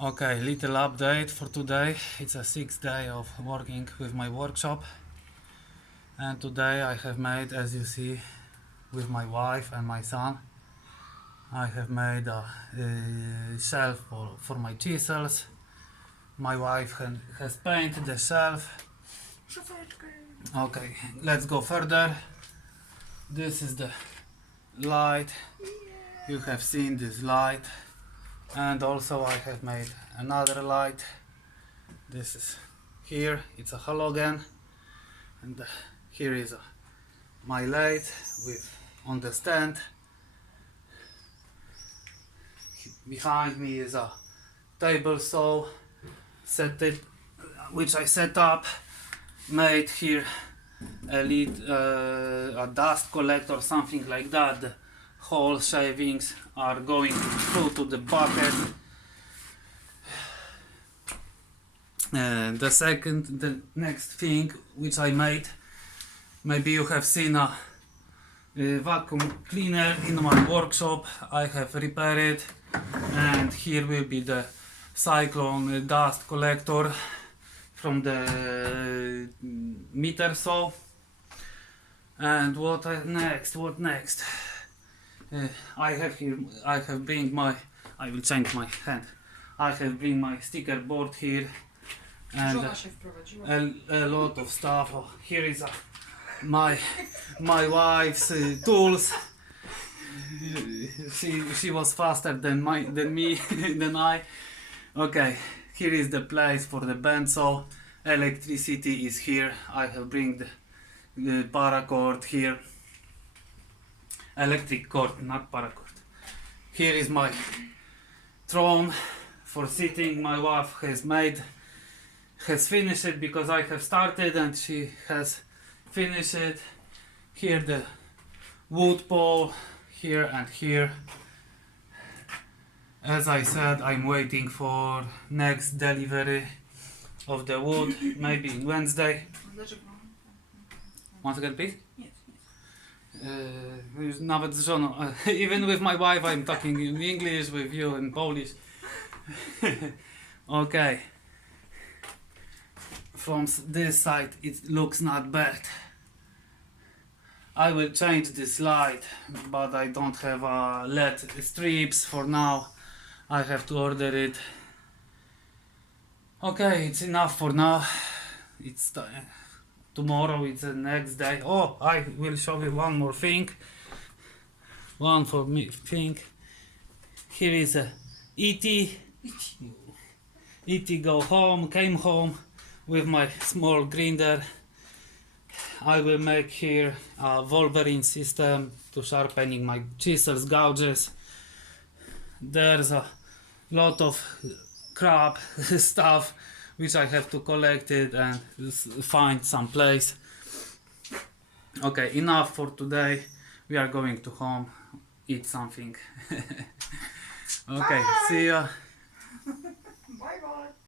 Okay, little update for today. It's a 6th day of working with my workshop, and today I have made, as you see, with my wife and my son, I have made a shelf for my chisels. My wife has painted the shelf. Okay, let's go further. This is the light. You have seen this light, and also I have made another light. This is here, it's a halogen, and here is my lathe with on the stand. Behind me is a table saw which I set up, made here a lid, a dust collector, something like that. The whole shavings are going through to the bucket. The next thing which I made, maybe you have seen a vacuum cleaner in my workshop. I have repaired it, and here will be the cyclon dust collector from the meter saw. And what next? I will change my hand. I have bring my sticker board here, and a lot of stuff. Here is my wife's tools. She was faster than me than I. Okay, here is the place for the bandsaw. Electricity is here. I have bring the paracord here. Electric cord, not paracord. Here is my throne for sitting. My wife has finished it because I have started and she has finished it. Here the wood pole, here and here. As I said, I'm waiting for next delivery of the wood, maybe Wednesday. Once again, please? Już nawet z żoną. Even with my wife I'm talking in English, with you in Polish. Okay. From this side it looks not bad. I will change this light, but I don't have LED strips for now. I have to order it. Okay, it's enough for now. It's tomorrow, it's the next day. Oh, I will show you one more thing. One for me thing. Here is a E.T. E.T. came home with my small grinder. I will make here a Wolverine system to sharpening my chisels, gouges. There's a lot of crap stuff which I have to collect it and find some place. Okay, enough for today. We are going to home, eat something. Okay, bye. See ya. Bye bye.